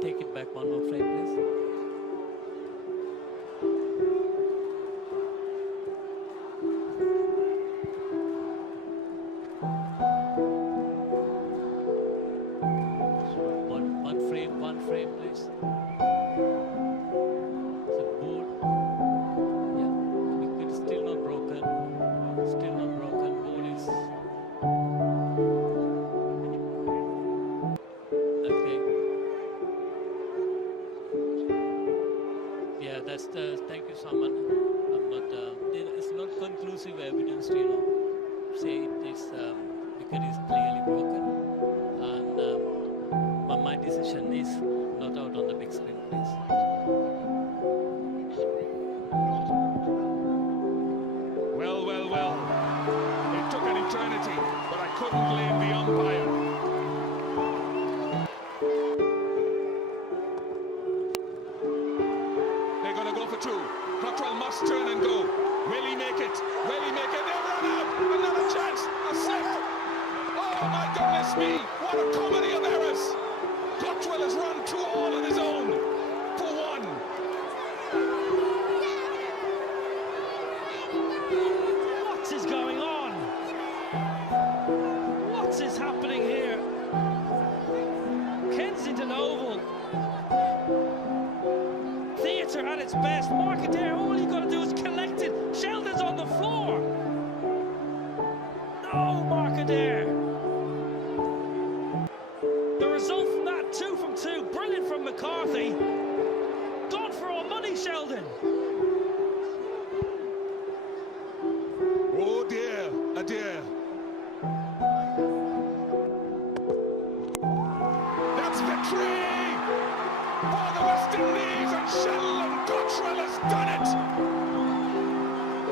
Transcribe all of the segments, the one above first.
take it back one more frame, please? One frame, please. So board. Yeah, wicket is still not broken. Still not broken. Ball is okay. Yeah, that's the. Thank you, Saman. I'm not. It's not conclusive evidence to say this wicket is clearly broken, and my decision is not out on the big screen, please. Well, well, well. It took an eternity, but I couldn't blame the umpire. They're going to go for two. Cottrell must turn and go. Will he make it? Will he make it? They run out. Another chance. A slip. Oh, my goodness me. What a comedy of errors. Cottrell has run 2 all on his own for 1. What is going on? What is happening here? Kensington Oval. Theatre at its best. Marketair, all you got to do is collect it. Sheldon's on the floor. No, Marketair. The result from that 2 from 2, brilliant from McCarthy. Gone for all money, Sheldon. Oh dear, a dear. That's victory for the West Indies, and Sheldon Cottrell has done it.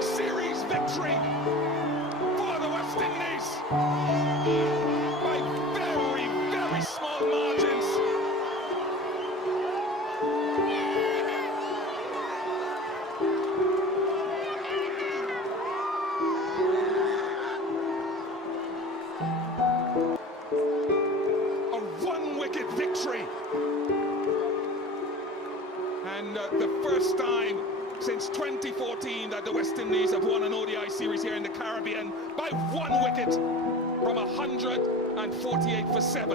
Series victory for the West Indies. By very, very small margins. A 1-wicket victory. And the first time since 2014 that the West Indies have won an ODI series here in the Caribbean by 1 wicket from 148 for 7.